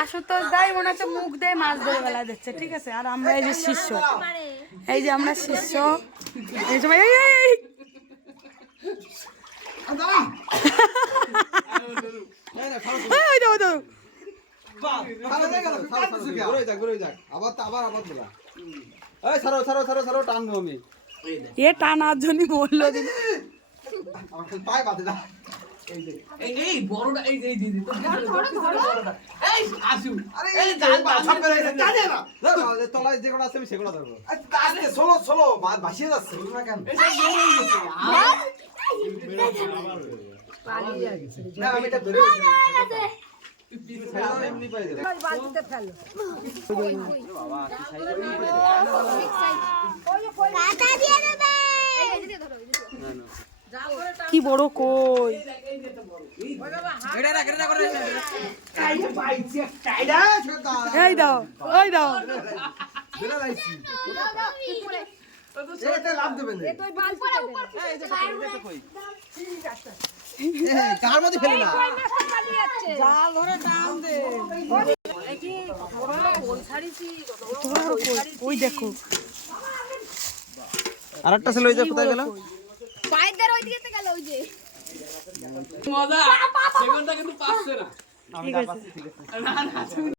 আশুতোষ দাই মনে হচ্ছে মুখ দিয়ে মাছ ধরে বেলা দিচ্ছে, ঠিক আছে। আর আমরা এই যে শিষ্য, এই যে আমরা শিষ্য, এই যে এ টানার জন্য বললো দিন এই বড়টা এই যে দিদি তো বড়টা এই আসু এই তলায় যেগুলো আছে আমি সেগুলো ধরবো। আজকে চলো চলো ভাসিয়ে যাচ্ছে না কেন? না আমি এটা ধরে এমনি পাই দেব। কি বড় কই, এই দাও ওই দাও, লাভ দেবে না কার মধ্যে ফেলে না জাল ধরে টান দে, ওই দেখো আরেকটা ছিল ওই যে কোথায় গেল? পায়দার ওই দিকে গেল ওই যে মজা সেগুনটা কিন্তু পাচ্ছে না। ঠিক আছে। না না